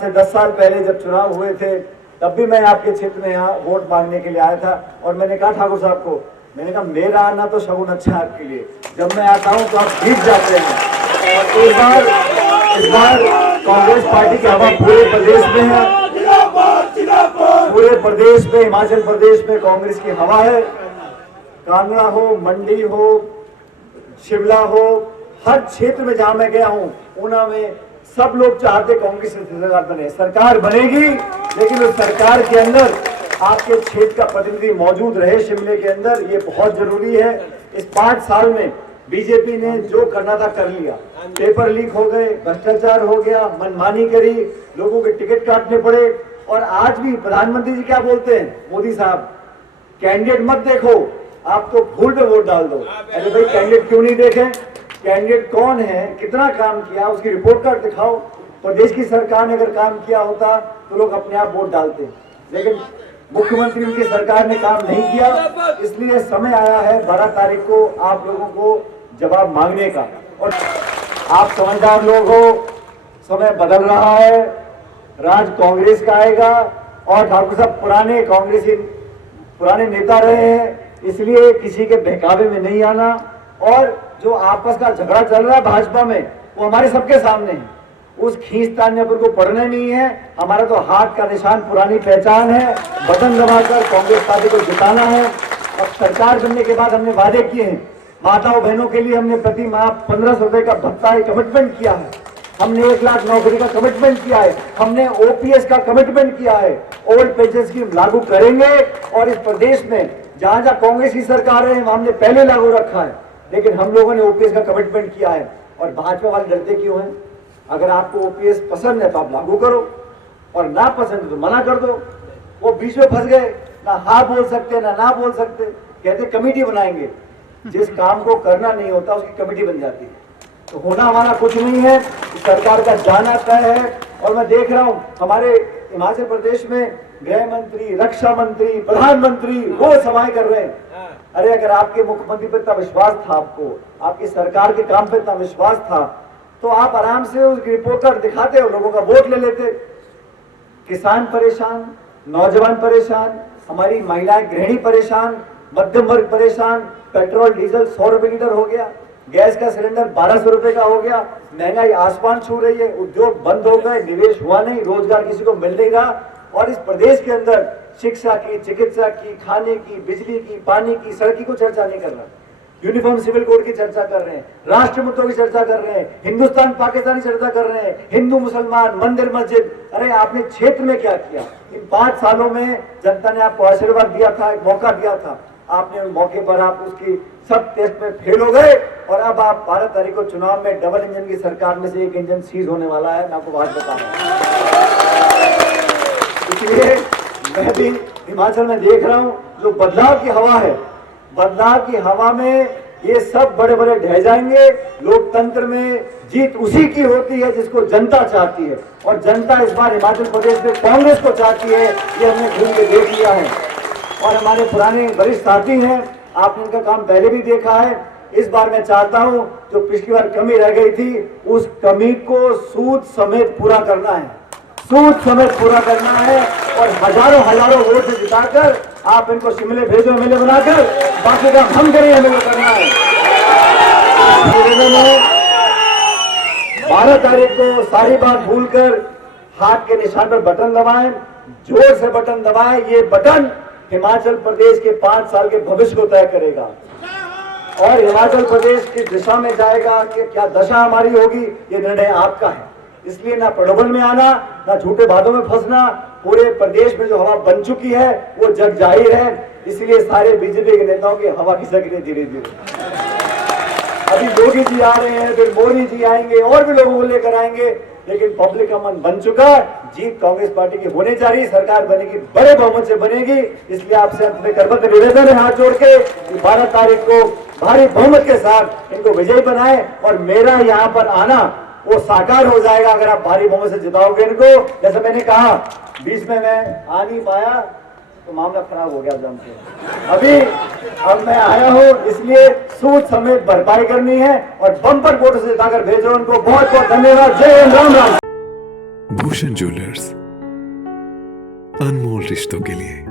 से 10 साल पहले जब चुनाव हुए थे तब भी मैं आपके क्षेत्र में यहाँ वोट मांगने के लिए आया था और मैंने कहा ठाकुर साहब को, मैंने कहा मेरा आना तो शगुन अच्छा है आपके लिए, जब मैं आता हूँ तो आप जीत जाते हैं। और इस बार कांग्रेस पार्टी की हवा पूरे प्रदेश में है, पूरे प्रदेश में, हिमाचल प्रदेश में कांग्रेस की हवा है। कांगड़ा हो, मंडी हो, शिमला हो, हर क्षेत्र में जहां मैं गया हूं, ऊना में, सब लोग चाहते कांग्रेस सरकार बने। सरकार बनेगी, लेकिन उस सरकार के अंदर आपके क्षेत्र का प्रतिनिधि मौजूद रहे शिमले के अंदर, ये बहुत जरूरी है। इस 5 साल में बीजेपी ने जो करना था कर लिया। पेपर लीक हो गए, भ्रष्टाचार हो गया, मनमानी करी, लोगों के टिकट काटने पड़े। और आज भी प्रधानमंत्री जी क्या बोलते हैं, मोदी साहब, कैंडिडेट मत देखो, आप तो फूल पे वोट डाल दो। अरे भाई कैंडिडेट क्यों नहीं देखें? कैंडिडेट कौन है, कितना काम किया, उसकी रिपोर्ट कार्ड दिखाओ। प्रदेश की सरकार ने अगर काम किया होता तो लोग अपने आप वोट डालते, लेकिन मुख्यमंत्री उनकी सरकार ने काम नहीं किया। इसलिए समय आया है 12 तारीख को आप लोगों को जवाब मांगने का। और आप समझदार लोग हो, समय बदल रहा है, राज कांग्रेस का आएगा। और ठाकुर साहब पुराने नेता रहे हैं, इसलिए किसी के बहकावे में नहीं आना। और जो आपस का झगड़ा चल रहा है भाजपा में, वो हमारे सबके सामने है, उस खींचतान में अपन को पढ़ना नहीं है। हमारा तो हाथ का निशान पुरानी पहचान है, बटन दबाकर कांग्रेस पार्टी को जिताना है। और सरकार बनने के बाद हमने वादे किए हैं, माताओं बहनों के लिए हमने प्रति माह 1500 रुपए का भत्ता कमिटमेंट किया है, हमने 1 लाख नौकरी का कमिटमेंट किया है, हमने ओपीएस का कमिटमेंट किया है, ओल्ड पेंशन स्कीम लागू करेंगे। और इस प्रदेश में जहां जहां कांग्रेस की सरकार है वहां हमने पहले लागू रखा है, लेकिन हम लोगों ने ओपीएस का कमिटमेंट किया है। और भाजपा वाले डरते क्यों हैं? अगर आपको ओपीएस पसंद है तो आप लागू करो, और ना पसंद है तो मना कर दो। वो बीच में फंस गए, ना हाँ बोल सकते ना बोल सकते, कहते कमेटी बनाएंगे। जिस काम को करना नहीं होता उसकी कमेटी बन जाती है। तो होना हमारा कुछ नहीं है, सरकार का जाना तय है। और मैं देख रहा हूं हमारे हिमाचल प्रदेश में गृह मंत्री, रक्षा मंत्री, प्रधानमंत्री वो सभाएं कर रहे हैं। अरे अगर आपके मुख्यमंत्री पर इतना विश्वास था, आपको आपकी सरकार के काम पर इतना विश्वास था, तो आप आराम से उस रिपोर्ट कार्ड दिखाते हो, लोगों का वोट ले लेते। किसान परेशान, नौजवान परेशान, हमारी महिलाएं गृहिणी परेशान, मध्यम वर्ग परेशान, पेट्रोल डीजल 100 रुपए लीटर हो गया, गैस का सिलेंडर 1200 रुपए का हो गया, महंगाई आसमान छू रही है, उद्योग बंद हो गए, निवेश हुआ नहीं, रोजगार किसी को मिल नहीं रहा। और इस प्रदेश के अंदर शिक्षा की, चिकित्सा की, खाने की, बिजली की, पानी की, सड़क की कोई चर्चा नहीं कर रहा। यूनिफॉर्म सिविल कोड की चर्चा कर रहे हैं, राष्ट्र मुद्दों की चर्चा कर रहे हैं, हिंदुस्तान पाकिस्तान की चर्चा कर रहे हैं, हिंदू मुसलमान, मंदिर मस्जिद। अरे आपने क्षेत्र में क्या किया? इन 5 सालों में जनता ने आपको आशीर्वाद दिया था, एक मौका दिया था, आपने उस मौके पर आप उसकी सब टेस्ट में फेल हो गए। और अब आप 12 तारीख को चुनाव में डबल इंजन की सरकार में से एक इंजन सीज होने वाला है, मैं आपको बात बता रहा हूं। इसलिए मैं भी हिमाचल में देख रहा हूं जो बदलाव की हवा है, बदलाव की हवा में ये सब बड़े बड़े ढह जाएंगे। लोकतंत्र में जीत उसी की होती है जिसको जनता चाहती है, और जनता इस बार हिमाचल प्रदेश में कांग्रेस को चाहती है, ये हमने घूम के देख लिया है। और हमारे पुराने वरिष्ठ साथी हैं, आपने इनका काम पहले भी देखा है। इस बार मैं चाहता हूं जो पिछली बार कमी रह गई थी, उस कमी को सूद समेत पूरा करना है, सूद समेत पूरा करना है। और हजारों वोट से जिताकर आप इनको शिमले भेजो, एमएलए बनाकर, बाकी का हम करें, हमें करना है। 12 तारीख को सारी बात भूलकर हाथ के निशान पर बटन दबाएं, जोर से बटन दबाएं। ये बटन हिमाचल प्रदेश के 5 साल के भविष्य को तय करेगा और हिमाचल प्रदेश की दिशा में जाएगा कि क्या दशा हमारी होगी, ये निर्णय आपका है। इसलिए ना प्रलोभन में आना, ना झूठे वादों में फंसना। पूरे प्रदेश में जो हवा बन चुकी है वो जग जाहिर है, इसलिए सारे बीजेपी के नेताओं की हवा खिसक रही है धीरे धीरे। अभी योगी जी आ रहे हैं, फिर मोदी जी आएंगे, और भी लोगों को लेकर आएंगे, लेकिन पब्लिक का मन बन चुका। जीत कांग्रेस पार्टी की होने जा रही, सरकार बनेगी, बड़े बहुमत से बनेगी। इसलिए आपसे अंत में करबद्ध निवेदन है हाथ जोड़ के 12 तारीख को भारी बहुमत के साथ इनको विजयी बनाए। और मेरा यहाँ पर आना वो साकार हो जाएगा अगर आप भारी बहुमत से जिताओगे इनको। जैसे मैंने कहा, बीच में मैं आ नहीं पाया तो मामला खराब हो गया जानते। अब मैं आया हूँ, इसलिए सूद समेत भरपाई करनी है और बम्पर वोट से जिताकर भेजो उनको। बहुत बहुत धन्यवाद। जय हिंद, राम राम। भूषण ज्वेलर्स, अनमोल रिश्तों के लिए।